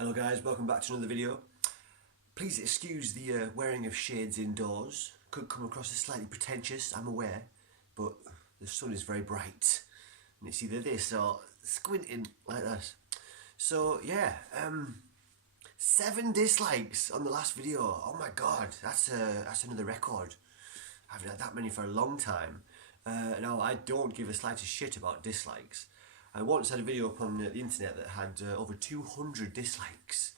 Hello guys, welcome back to another video. Please excuse the wearing of shades indoors. Could come across as slightly pretentious, I'm aware, but the sun is very bright and it's either this or squinting like that. So yeah, 7 dislikes on the last video. Oh my god, that's another record. I haven't had that many for a long time. Now I don't give a slightest shit about dislikes. I once had a video up on the internet that had over 200 dislikes.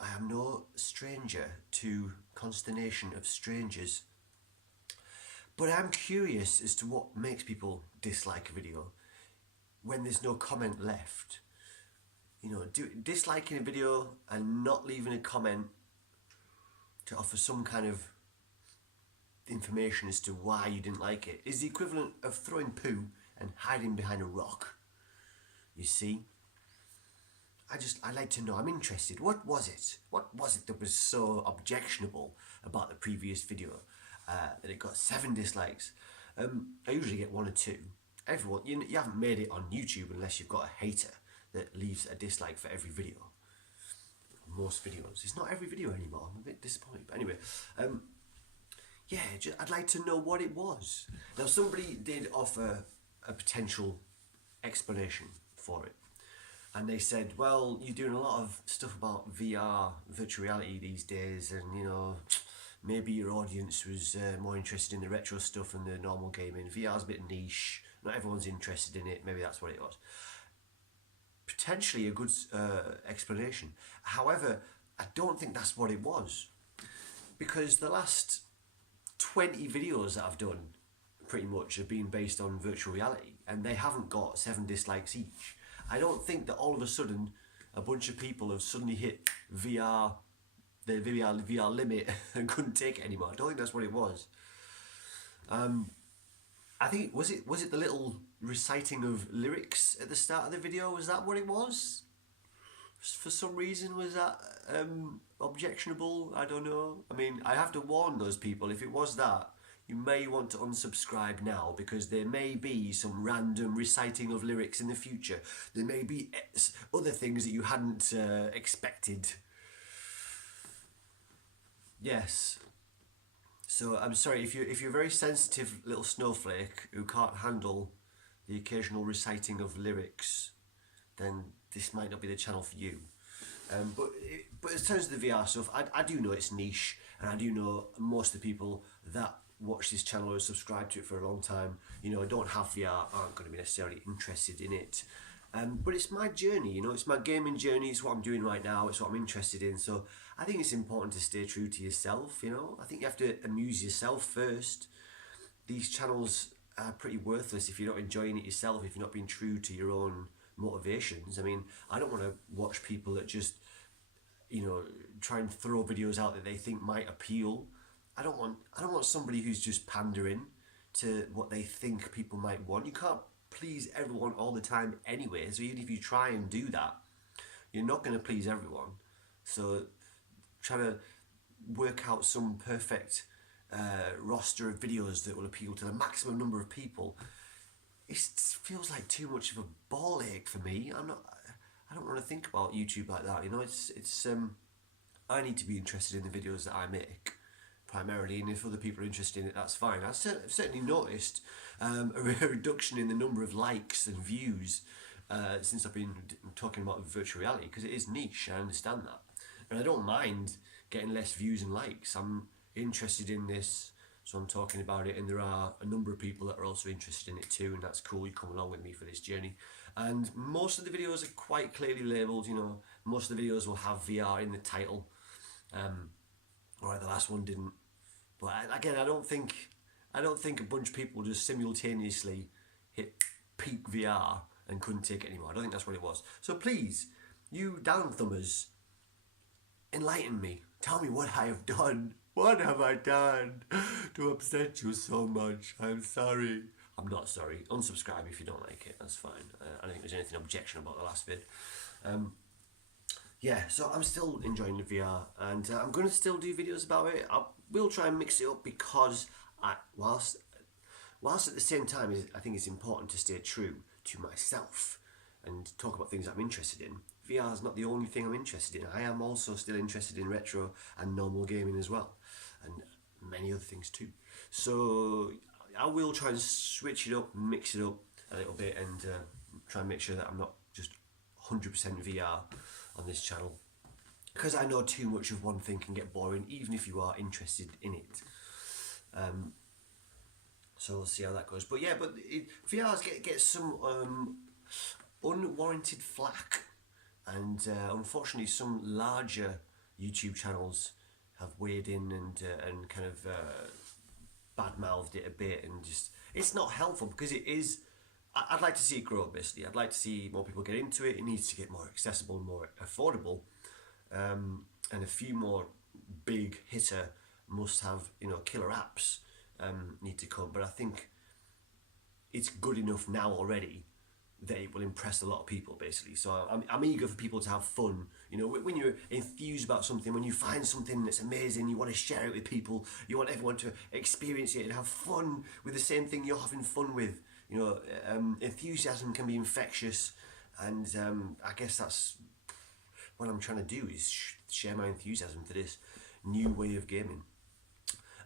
I am no stranger to consternation of strangers. But I'm curious as to what makes people dislike a video when there's no comment left. You know, disliking a video and not leaving a comment to offer some kind of information as to why you didn't like it is the equivalent of throwing poo and hiding behind a rock. You see? I'd like to know, I'm interested. What was it? What was it that was so objectionable about the previous video that it got 7 dislikes? I usually get 1 or 2. Everyone, you haven't made it on YouTube unless you've got a hater that leaves a dislike for every video. Most videos. It's not every video anymore. I'm a bit disappointed. But anyway, yeah, I'd like to know what it was. Now, somebody did offer a potential explanation for it. And they said, well, you're doing a lot of stuff about VR, virtual reality these days, and, you know, maybe your audience was more interested in the retro stuff than the normal gaming. VR's a bit niche. Not everyone's interested in it. Maybe that's what it was. Potentially a good explanation. However, I don't think that's what it was. Because the last 20 videos that I've done pretty much have been based on virtual reality, and they haven't got 7 dislikes each. I don't think that all of a sudden a bunch of people have suddenly hit the VR limit and couldn't take it anymore. I don't think that's what it was. I think was it the little reciting of lyrics at the start of the video? Was that what it was? For some reason, was that objectionable? I don't know. I mean, I have to warn those people, if it was that, you may want to unsubscribe now, because there may be some random reciting of lyrics in the future. There may be other things that you hadn't expected. Yes. So I'm sorry if you're a very sensitive little snowflake who can't handle the occasional reciting of lyrics, then this might not be the channel for you. But in terms of the VR stuff, I do know it's niche, and I do know most of the people that watch this channel or subscribe to it for a long time, you know, don't have VR, aren't going to be necessarily interested in it. But it's my journey, you know, it's my gaming journey, it's what I'm doing right now, it's what I'm interested in. So I think it's important to stay true to yourself, you know. I think you have to amuse yourself first. These channels are pretty worthless if you're not enjoying it yourself, if you're not being true to your own motivations. I mean, I don't want to watch people that just, you know, try and throw videos out that they think might appeal. I don't want somebody who's just pandering to what they think people might want. You can't please everyone all the time anyway, so even if you try and do that, you're not going to please everyone. So trying to work out some perfect roster of videos that will appeal to the maximum number of people, it feels like too much of a ball ache for me. I don't want to think about YouTube like that, you know. It's I need to be interested in the videos that I make primarily, and if other people are interested in it, that's fine. I've certainly noticed a reduction in the number of likes and views since I've been talking about virtual reality, because it is niche, I understand that. And I don't mind getting less views and likes. I'm interested in this, so I'm talking about it, and there are a number of people that are also interested in it too, and that's cool. You come along with me for this journey. And most of the videos are quite clearly labelled, you know. Most of the videos will have VR in the title. Alright, the last one didn't. But again, I don't think a bunch of people just simultaneously hit peak VR and couldn't take it anymore. I don't think that's what it was. So please, you down thumbers, enlighten me. Tell me what I have done. What have I done to upset you so much? I'm sorry. I'm not sorry. Unsubscribe if you don't like it. That's fine. I don't think there's anything objectionable about the last vid. Yeah, so I'm still enjoying the VR, and I'm going to still do videos about it. I will try and mix it up, because whilst at the same time I think it's important to stay true to myself. and talk about things I'm interested in. VR is not the only thing I'm interested in. I am also still interested in retro and normal gaming as well, and many other things too. So I will try and switch it up, mix it up a little bit, and try and make sure that I'm not just 100% VR on this channel, because I know too much of one thing can get boring, even if you are interested in it. So we'll see how that goes. But yeah, VR's get some unwarranted flack, and unfortunately some larger YouTube channels have weighed in and kind of bad-mouthed it a bit, and just, it's not helpful, because it is, I'd like to see it grow, basically. I'd like to see more people get into it. It needs to get more accessible and more affordable, and a few more big hitter must have, killer apps need to come. But I think it's good enough now already that it will impress a lot of people, basically. So I'm eager for people to have fun. When you're enthused about something, when you find something that's amazing, you want to share it with people, you want everyone to experience it and have fun with the same thing you're having fun with. Enthusiasm can be infectious, and I guess that's what I'm trying to do, is share my enthusiasm for this new way of gaming.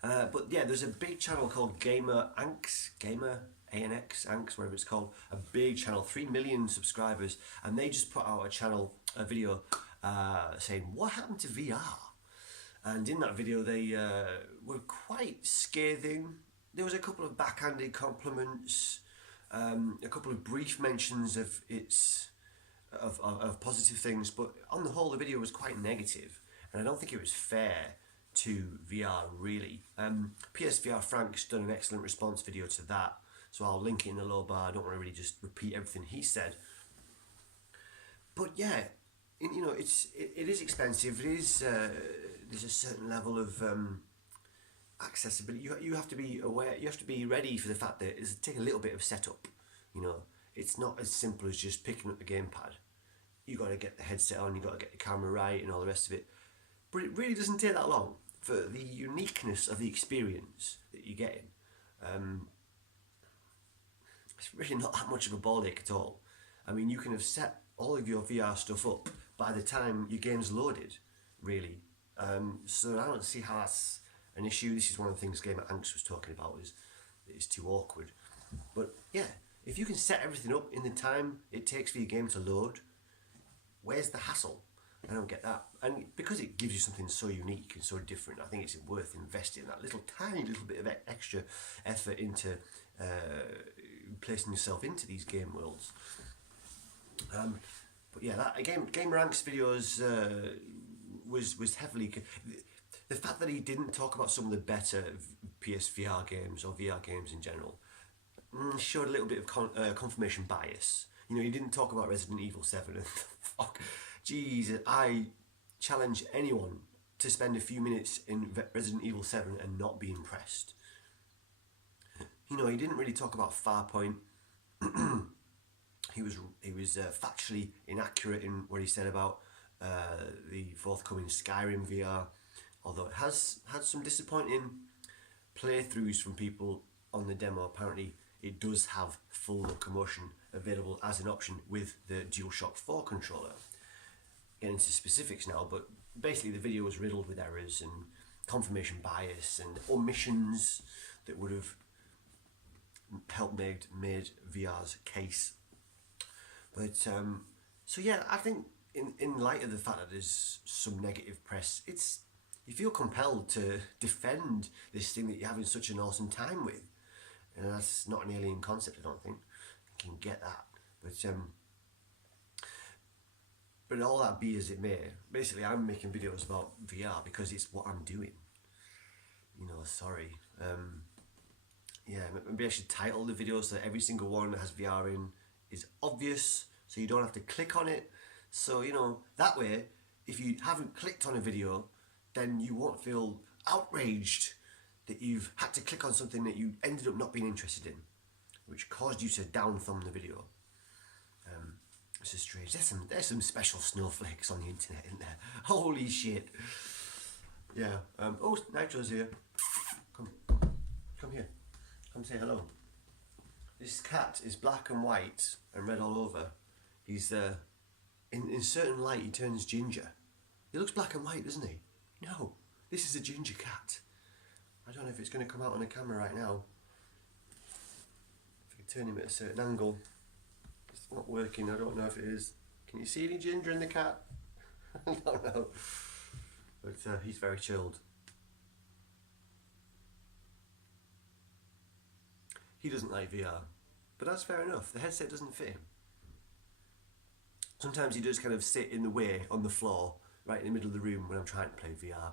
But yeah, there's a big channel called Gamer Anx, Anx, whatever it's called. A big channel, 3 million subscribers, and they just put out a video saying, what happened to VR? And in that video they were quite scathing. There was a couple of backhanded compliments, a couple of brief mentions of positive things, but on the whole the video was quite negative, and I don't think it was fair to VR, really. PSVR Frank's done an excellent response video to that, so I'll link it in the lower bar. I don't want to really just repeat everything he said. But yeah, it is expensive. It is there's a certain level of accessibility. You have to be aware. You have to be ready for the fact that it'll take a little bit of setup. It's not as simple as just picking up the gamepad. You got to get the headset on. You got to get the camera right and all the rest of it. But it really doesn't take that long for the uniqueness of the experience that you're getting. It's really not that much of a ball ache at all. I mean, you can have set all of your VR stuff up by the time your game's loaded, really. So I don't see how that's an issue. This is one of the things Gamer Anx was talking about, is that it's too awkward. But yeah, if you can set everything up in the time it takes for your game to load, where's the hassle? I don't get that. And because it gives you something so unique and so different, I think it's worth investing that tiny little bit of extra effort into placing yourself into these game worlds. But yeah, that Gamer Anx videos was heavily. The fact that he didn't talk about some of the better PSVR games or VR games in general showed a little bit of confirmation bias. He didn't talk about Resident Evil 7 and fuck. Jesus, I challenge anyone to spend a few minutes in Resident Evil 7 and not be impressed. He didn't really talk about Farpoint. He was factually inaccurate in what he said about the forthcoming Skyrim VR, although it has had some disappointing playthroughs from people on the demo. Apparently it does have full locomotion available as an option with the DualShock 4 controller. Getting into specifics now, but basically the video was riddled with errors and confirmation bias and omissions that would have helped made VR's case. But so yeah, I think in light of the fact that there's some negative press, you feel compelled to defend this thing that you're having such an awesome time with, and that's not an alien concept. I don't think you can get that, but all that be as it may, basically I'm making videos about VR because it's what I'm doing. Sorry. Yeah, maybe I should title the video so that every single one that has VR in is obvious, so you don't have to click on it. So that way, if you haven't clicked on a video, then you won't feel outraged that you've had to click on something that you ended up not being interested in, which caused you to down thumb the video. This is strange. There's some special snowflakes on the internet, isn't there? Holy shit. Yeah. Oh, Nitro's here. Come here. Come say hello. This cat is black and white and red all over. He's in certain light he turns ginger. He looks black and white, doesn't he? No, this is a ginger cat. I don't know if it's going to come out on the camera right now. If I can turn him at a certain angle. It's not working, I don't know if it is. Can you see any ginger in the cat? I don't know. But he's very chilled. He doesn't like VR. But that's fair enough. The headset doesn't fit him. Sometimes he does kind of sit in the way on the floor, right in the middle of the room when I'm trying to play VR.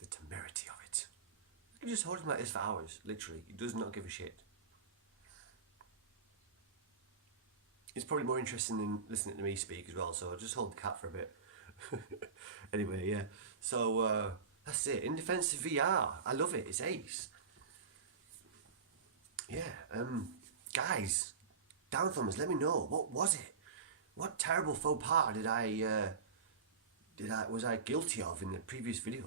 The temerity of it. I can just hold him like this for hours, literally. He does not give a shit. It's probably more interesting than listening to me speak as well, so I'll just hold the cat for a bit. Anyway, yeah. So, that's it. In defense of VR, I love it. It's ace. Yeah, guys, down thumbers, let me know. What was it? What terrible faux pas was I guilty of in the previous video?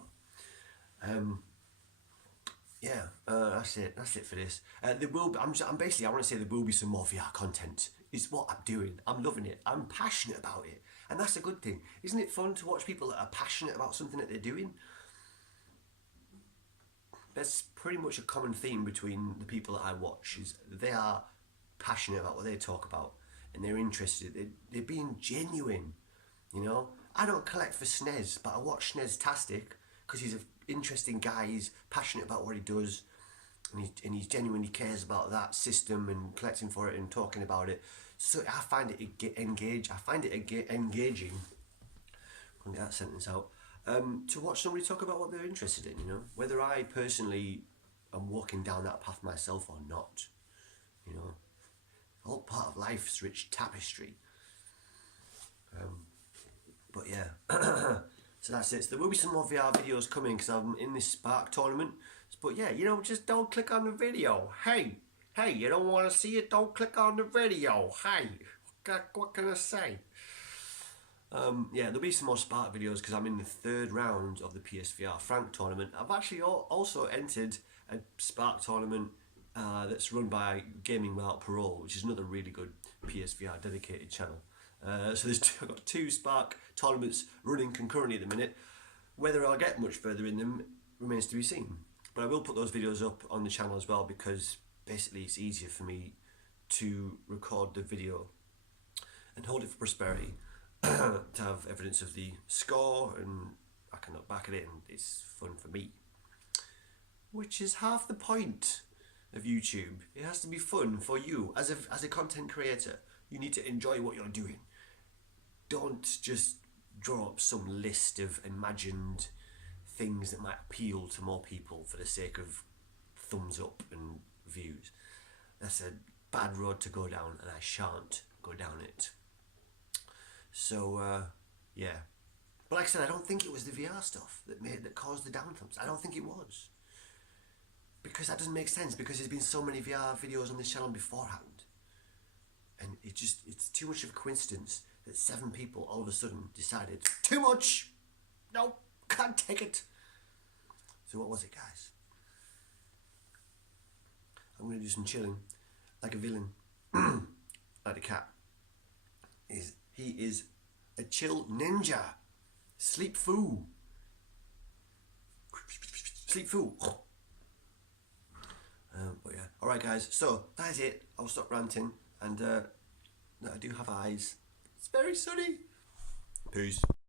Yeah, that's it. That's it for this. There will be, I want to say there will be some more VR content. It's what I'm doing. I'm loving it. I'm passionate about it, and that's a good thing. Isn't it fun to watch people that are passionate about something that they're doing? That's pretty much a common theme between the people that I watch. Is they are passionate about what they talk about, and they're interested. They're being genuine. You know, I don't collect for Snez, but I watch Sneztastic because he's an interesting guy. He's passionate about what he does, and he genuinely cares about that system and collecting for it and talking about it. So I find it engaging. I find it engaging. I can get that sentence out. To watch somebody talk about what they're interested in. You know, whether I personally am walking down that path myself or not. You know, all part of life's rich tapestry. But yeah, so that's it. So there will be some more VR videos coming because I'm in this Spark tournament. But yeah, you know, just don't click on the video. Hey, you don't want to see it? Don't click on the video. Hey, what can I say? Yeah, there'll be some more Spark videos because I'm in the 3rd round of the PSVR Frank tournament. I've actually also entered a Spark tournament that's run by Gaming Without Parole, which is another really good PSVR dedicated channel. So I've got 2 Spark tournaments running concurrently at the minute. Whether I'll get much further in them remains to be seen. But I will put those videos up on the channel as well because basically it's easier for me to record the video and hold it for prosperity to have evidence of the score, and I can look back at it and it's fun for me. Which is half the point of YouTube. It has to be fun for you as a content creator. You need to enjoy what you're doing. Don't just draw up some list of imagined things that might appeal to more people for the sake of thumbs up and views. That's a bad road to go down, and I shan't go down it. So yeah, but like I said, I don't think it was the VR stuff that caused the down thumbs. I don't think it was, because that doesn't make sense, because there's been so many VR videos on this channel beforehand, and it's too much of a coincidence that 7 people all of a sudden decided too much. No, can't take it. So what was it, guys? I'm going to do some chilling, like a villain, like the cat. He is a chill ninja. Sleep foo. Sleep foo. But yeah. Alright guys, so that is it. I'll stop ranting, and I do have eyes. It's very sunny. Peace.